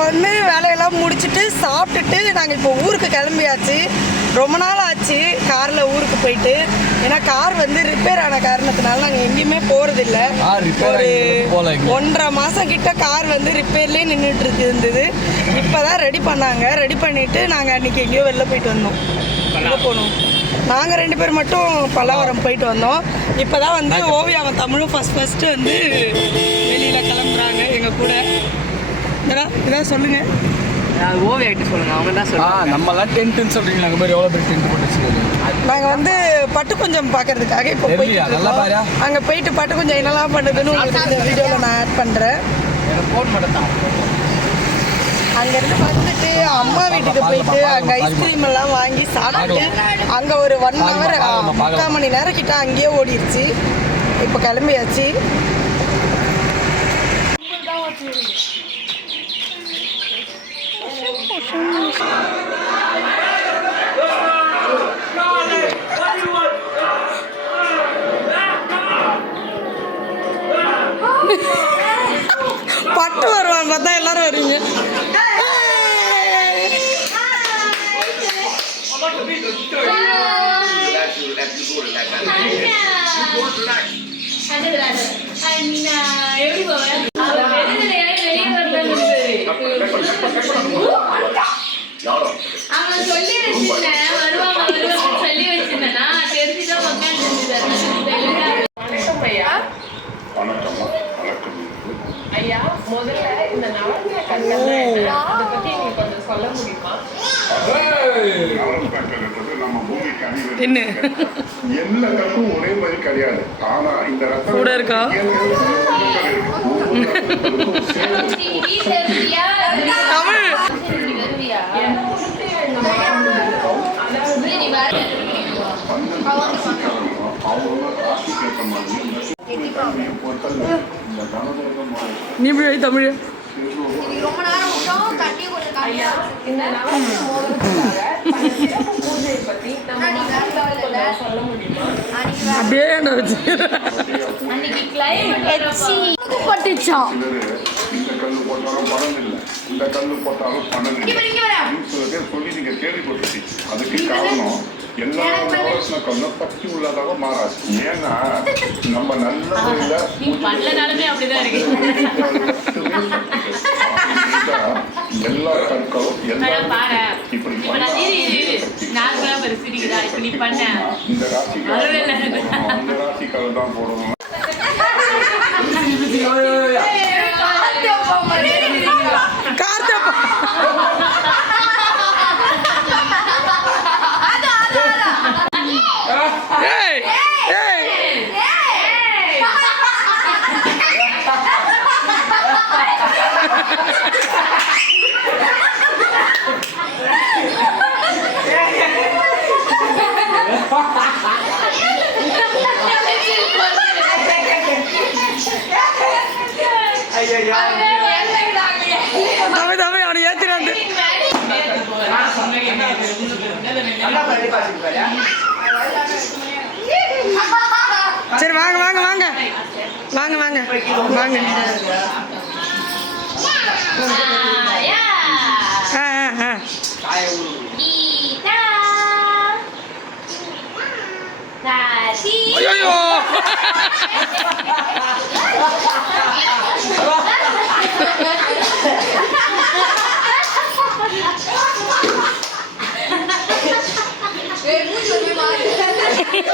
இப்போ வந்து வேலையெல்லாம் முடிச்சுட்டு சாப்பிட்டுட்டு நாங்கள் இப்போ ஊருக்கு கிளம்பியாச்சு. ரொம்ப நாள் ஆச்சு காரில் ஊருக்கு போயிட்டு. ஏன்னா கார் வந்து ரிப்பேர் ஆன காரணத்தினால நாங்கள் எங்கேயுமே போகிறதில்ல ஒரு. ஒன்றரை மாதம் கிட்ட கார் வந்து ரிப்பேர்லேயே நின்றுட்டு இருந்தது. இப்போ தான் ரெடி பண்ணாங்க. ரெடி பண்ணிவிட்டு நாங்கள் அன்றைக்கி எங்கேயோ வெளில போயிட்டு வந்தோம். எங்கே போனோம்? நாங்கள் ரெண்டு பேர் மட்டும் பல்லாவரம் போயிட்டு வந்தோம். இப்போ தான் வந்து ஓவியாவும் தமிழும் ஃபஸ்ட் ஃபஸ்ட்டு வந்து வெளியில் கிளம்புறாங்க எங்கள் கூட. இதான் சொல்லுங்கள் அது ஓவியாக்கிட்ட சொல்லுங்க அவங்க தான் சொல்லுவாங்க நம்மலாம் டென்ட் அப்படிங்க நாங்கள் மாதிரி எவ்வளோ பேர் டென்ட் போட்டு வச்சுருக்கோம் நாங்கள் வந்து பட்டு கொஞ்சம் பார்க்கறதுக்காக இப்போ? போயிட்டு நல்லா பாருயா. அங்கே போயிட்டு பட்டு கொஞ்சம் என்னெல்லாம் பண்ணுதுன்னு உங்களுக்கு இந்த வீடியோவில் நான் ஆட் பண்ணுறேன் எனக்கு ஃபோன் மட்டும் தான். அங்கேருந்து வந்துட்டு அம்மா வீட்டுக்கு போயிட்டு அங்கே ஐஸ்கிரீம் எல்லாம் வாங்கி சாப்பிட்டு அங்கே ஒரு ஒன் ஹவர். முக்கால் மணி நேரம் கிட்ட அங்கேயே ஓடிடுச்சு இப்போ கிளம்பியாச்சு. பட்டு வருவாங்க பார்த்தா எல்லாரும் வரீங்க எப்படி போவேன் வெளியே அவன் சொல்லி வச்சிருந்தேன் வருவாங்க வருவாங்க சொல்லி வச்சிருந்தேனா தெரிஞ்சுதான் உட்காந்து வணக்கம்மா வணக்கம் ஐயா முதல்ல இந்த அதை கொஞ்சம் சொல்ல முடியுமா? என்ன? எல்லா கல்லும் ஒரே மாதிரி கிடையாது. ஆனா இந்த ரத்தம் கூட இருக்கா? தமிழ் நீ வர ரொம்ப நேரம் ஏற்ற மாதிரி இந்த மோதிரத்துக்காக பூஜையை பத்தி நம்ம சொல்ல முடியுமா அப்படியே அன்னைக்கு கிளைமேட் இந்த கல்லு போட்டாலும் பணம் இல்லை இந்த கல்லு போட்டாலும் பணம் இல்லை அப்படின்னு சொல்லி நீங்க கேள்விப்பட்டிருக்கீங்க அதுக்கு காரணம் எல்லாரும் சக்தி உள்ளதாக மாறாது. ஏன்னா நம்ம நல்ல எல்லா கற்களும் எல்லா மேடம் பாரு இப்படி இந்த ராசிக்காரர் வரவே இல்லை. தான் போடணும், ஏய் ஏய் தமிழ் தமிழ் அவனை ஏத்துறாண்டு சரி வாங்க வாங்க வாங்க. வாங்க வாங்க. வாங்க. யா ஆ ஆ ஆ. கீதா. தாசி ஐயோ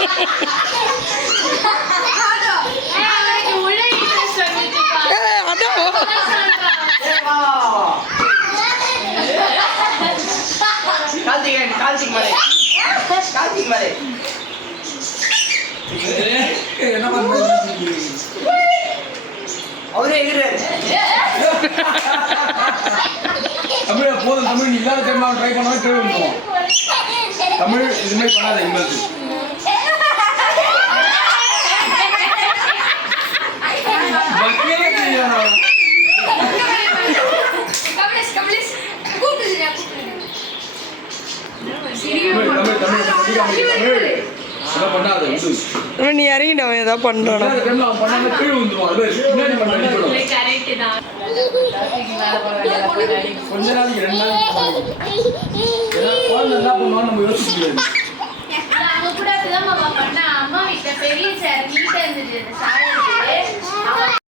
என்ன அவரே எகிறாரு தமிழ் போதும் தமிழ் இல்லாத டைம் ட்ரை பண்ணாலும் வந்துடும் தமிழ் இதுமாதிரி பண்ணாத எங்களுக்கு மக்களே தெரியாதா? தமிழ், தமிழ், தமிழ், தமிழ், தமிழ். இதெல்லாம் பண்ணாத, விடு. இவன் நீ இறங்கிட்டு அவன் ஏதாவது பண்ணுறான் இல்லாத டைம்ல அவன் பண்ணாம கீழே விழுந்துருவான். அது மாதிரி பின்னாடி பண்ண அடிக்கணும். கரெக்ட் தான் மேல போட வேண்டியதா பண்ணாடி. கொஞ்ச நாளைக்கு ரெண்டு நாளைக்கு